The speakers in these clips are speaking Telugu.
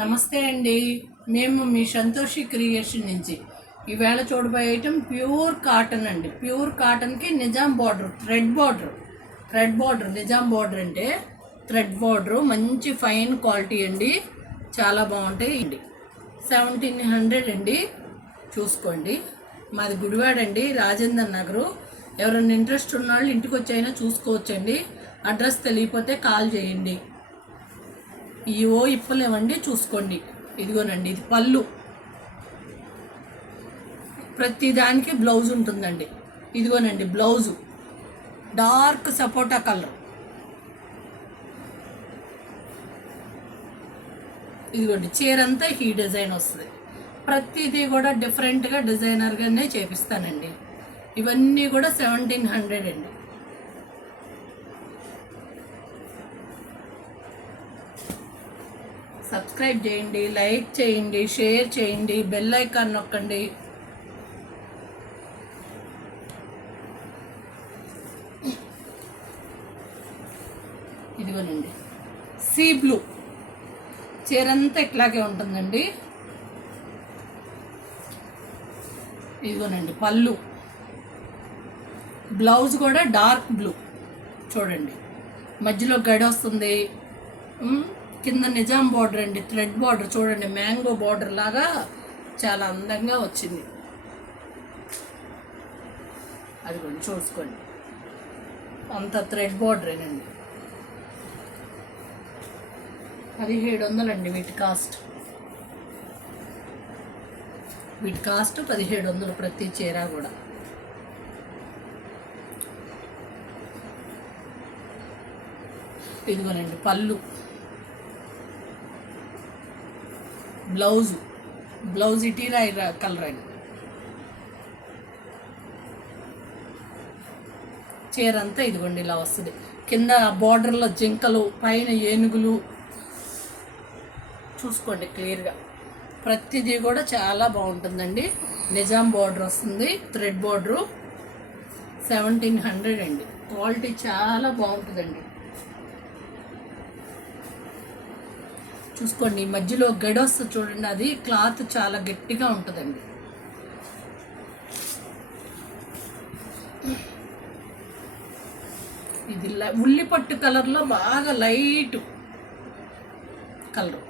నమస్తే అండి. మేము మీ సంతోషి క్రియేషన్ నుంచి ఈవేళ చూడబోయే ఐటమ్ ప్యూర్ కాటన్ అండి. ప్యూర్ కాటన్కి Nizam border, thread border Nizam border అంటే థ్రెడ్ బార్డరు మంచి ఫైన్ క్వాలిటీ అండి. చాలా బాగుంటాయి అండి. 1700 అండి. చూసుకోండి. మాది గుడివాడ అండి, రాజేందర్ నగరు. ఎవరైనా ఇంట్రెస్ట్ ఉన్న వాళ్ళు ఇంటికి వచ్చైనా చూసుకోవచ్చండి. అడ్రస్ తెలియకపోతే కాల్ చేయండి. ఇప్పలేమండి, చూసుకోండి. ఇదిగోనండి, ఇది పళ్ళు. ప్రతి దానికి బ్లౌజ్ ఉంటుందండి. ఇదిగోనండి బ్లౌజు, డార్క్ సపోటా కలర్. ఇదిగోండి చీర అంతా ఈ డిజైన్ వస్తుంది. ప్రతిదీ కూడా డిఫరెంట్గా డిజైనర్గానే చేపిస్తానండి. ఇవన్నీ కూడా 1700 అండి. సబ్స్క్రైబ్ చేయండి, లైక్ చేయండి, షేర్ చేయండి, బెల్ ఐకాన్ నొక్కండి. ఇదిగోనండి సీ బ్లూ, చీరంతా ఇట్లాగే ఉంటుందండి. ఇదిగోనండి పళ్ళు, బ్లౌజ్ కూడా డార్క్ బ్లూ. చూడండి, మధ్యలో గడి వస్తుంది. కింద నిజాం బార్డర్ అండి, థ్రెడ్ బార్డర్. చూడండి, మ్యాంగో బార్డర్ లాగా చాలా అందంగా వచ్చింది. అదిగోండి చూసుకోండి, అంత థ్రెడ్ బార్డరేనండి. 1700 అండి వీటి కాస్ట్. 1700 ప్రతి చీర కూడా. ఇదిగోనండి పళ్ళు, బ్లౌజ్ ఇటీరా కలర్ అండి. చీర అంతా ఇదిగోండి ఇలా వస్తుంది. కింద బార్డర్లో జింకలు, పైన ఏనుగులు. చూసుకోండి క్లియర్గా. ప్రతిదీ కూడా చాలా బాగుంటుందండి. నిజాం బార్డర్ వస్తుంది, థ్రెడ్ బార్డరు. 1700 అండి. క్వాలిటీ చాలా బాగుంటుందండి. చూసుకోండి, మధ్యలో గడి వస్తుంది చూడండి, అది క్లాత్ చాలా గట్టిగా ఉంటుందండి. ఇది ఉల్లిపట్టు కలర్లో బాగా లైట్ కలరు.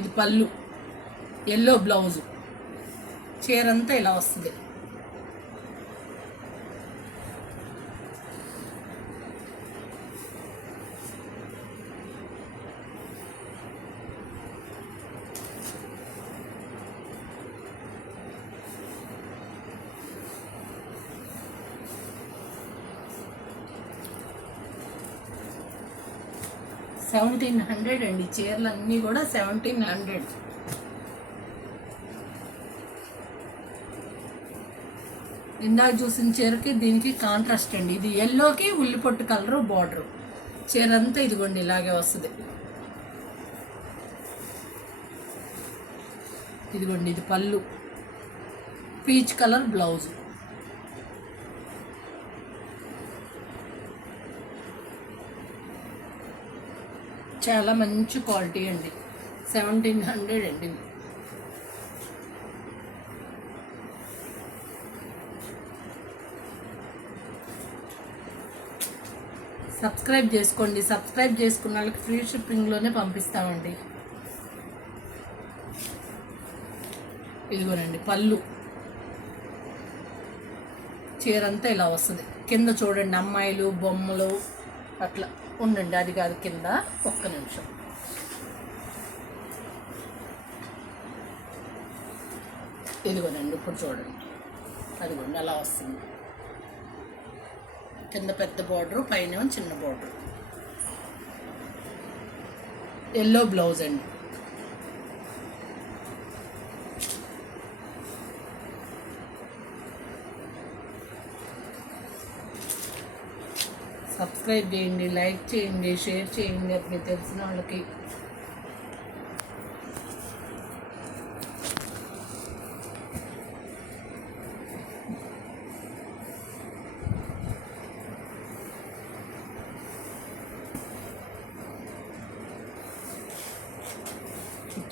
ఇది పళ్ళు, ఎల్లో బ్లౌజు. చీరంతా ఇలా వస్తుంది. $1700 అండి. చీరలు అన్నీ కూడా 1700. ఇందాక చూసిన చీరకి దీనికి కాంట్రాస్ట్ అండి. ఇది ఎల్లోకి ఉల్లిపొట్టు కలరు బార్డరు. చీర అంతా ఇదిగోండి ఇలాగే వస్తుంది. ఇదిగోండి ఇది పళ్ళు, పీచ్ కలర్ బ్లౌజు. చాలా మంచి క్వాలిటీ అండి. 1700 అండి. సబ్స్క్రైబ్ చేసుకోండి. సబ్స్క్రైబ్ చేసుకున్న వాళ్ళకి ఫ్రీ షిప్పింగ్లోనే పంపిస్తామండి. ఇదిగోనండి పళ్ళు, చీరంతా ఇలా వస్తుంది. కింద చూడండి అమ్మాయిలు బొమ్మలు అట్లా ఉండండి. అది కాదు కింద, ఒక్క నిమిషం. ఇదిగోనండి ఇప్పుడు చూడండి, అదిగోండి అలా వస్తుంది. కింద పెద్ద బార్డరు, పైన చిన్న బార్డరు. ఎల్లో బ్లౌజ్ అండి. సబ్స్క్రైబ్ చేయండి, లైక్ చేయండి, షేర్ చేయండి మీకు తెలిసిన వాళ్ళకి.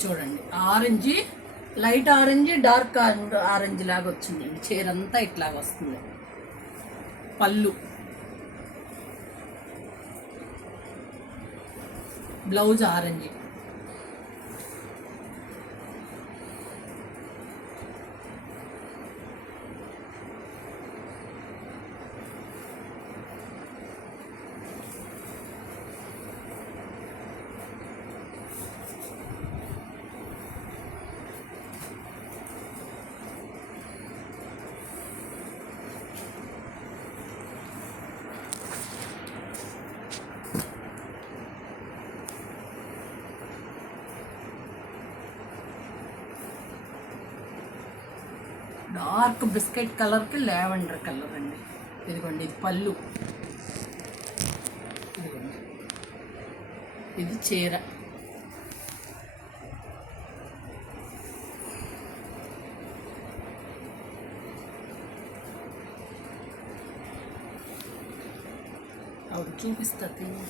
చూడండి orange, light orange, dark orange లాగా వచ్చిందండి. చీర అంతా ఇట్లాగ వస్తుంది. పళ్ళు, బ్లౌజ్ ఆరెంజ్. డార్క్ బిస్కెట్ కలర్కి లావెండర్ కలర్ అండి. ఇదిగోండి ఇది పళ్ళు, ఇదిగోండి ఇది చీర. ఆవిడ చూపిస్తుంది.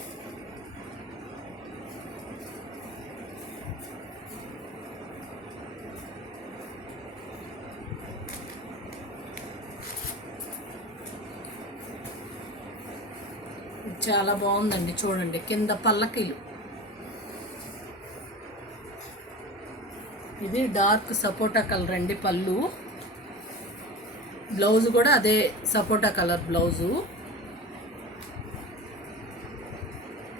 చాలా బాగుందండి. చూడండి కింద పల్లకీలు. ఇది డార్క్ సపోటా కలర్ అండి పళ్ళు. బ్లౌజ్ కూడా అదే సపోటా కలర్ బ్లౌజు.